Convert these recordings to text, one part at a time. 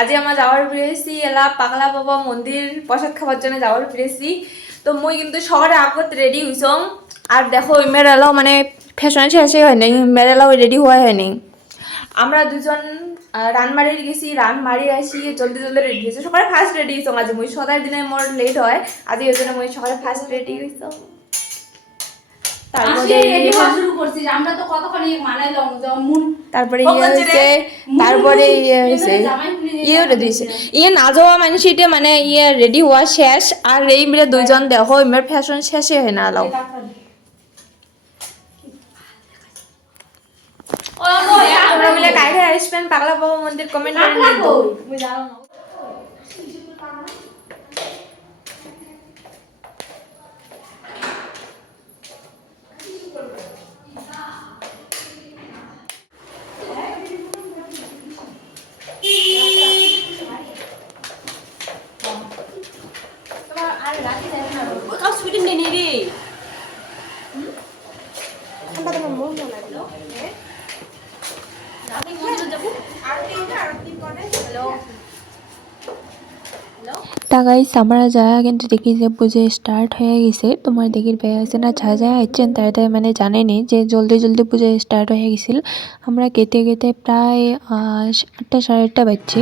আজি আমরা যাওয়ার পেরেছি এলা পাগলা বাবা মন্দির প্রসাদ খাবার জন্য যাওয়ার পেরেছি। তো মই কিন্তু শহরে আগত রেডি হইছং আর দেখো ইমের এলাও মানে ফ্যাশন শেষই হয় নাই, ইমের এলাও রেডি হওয়া হয়নি। আমরা দুজন রান মারি গেছি, রান মারি আসি জলদি জলদি রেডি হয়েছে। সকালে ফার্স্ট রেডি হইছং আজি মই, সদায় দিনে মোর লেট হয়, আজি এর জন্য মই সকালে ফার্স্ট রেডি হইছং। তারপরে রেডি হওয়া শুরু করছি, আমরা তো কতক্ষণ মানাইলাম যেমন, তারপরে তারপরে ইয়ে রেডি হইছে, ইয়ে না যাওয়া মানুষ এটা মানে ইয়ে রেডি হওয়া শেষ। আর এই মিলে দুইজন দেখো ইমের ফ্যাশন শেষে হয় না লাও। তোমরা মিলে কাইরে আসবেন পাগলা বাবা মন্দির কমেন্ট করে নিও। মুই যাও না তোমার আর রাতে যাবে না ও কাউ শুটিং নেই রে। আমরা তো মন মন লাগলো রাতে কোন যাব আরতি করে। হ্যালো তা গাইস আমরা যাওয়া কিন্তু দেখি যে পুজো স্টার্ট হয়ে গেছে। তোমার দেখির ভাই আছে না যা যা আইছেন তাই মানে জানেনি যে জলদি জলদি পুজো স্টার্ট হয়ে গেছিল। আমরা গেতে গেতে প্রায় 8টা সাড়ে 8টা বাজছে।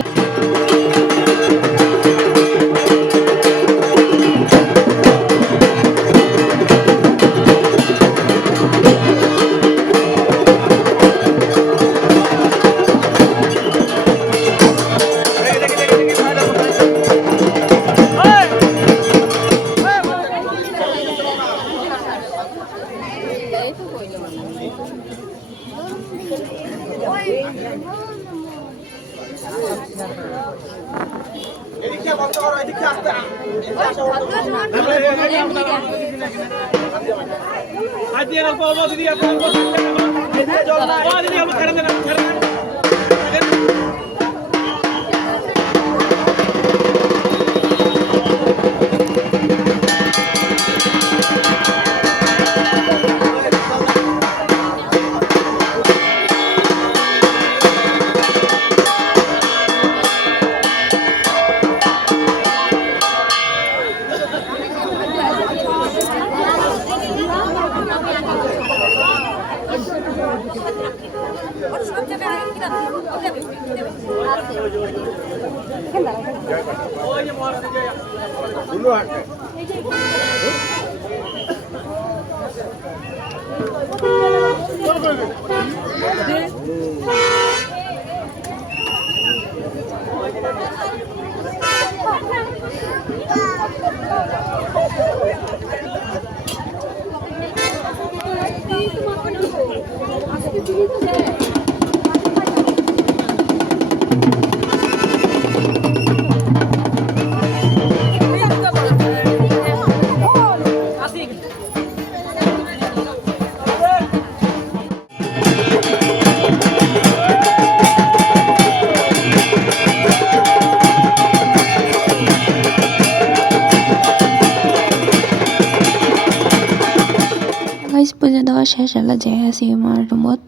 গাইস পুজো দেওয়া শেষ হলে যাই আসি আমার রুমত।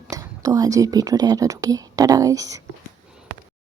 তো আজির ভিডিওটা এতটুকুই, টাটা গাইস।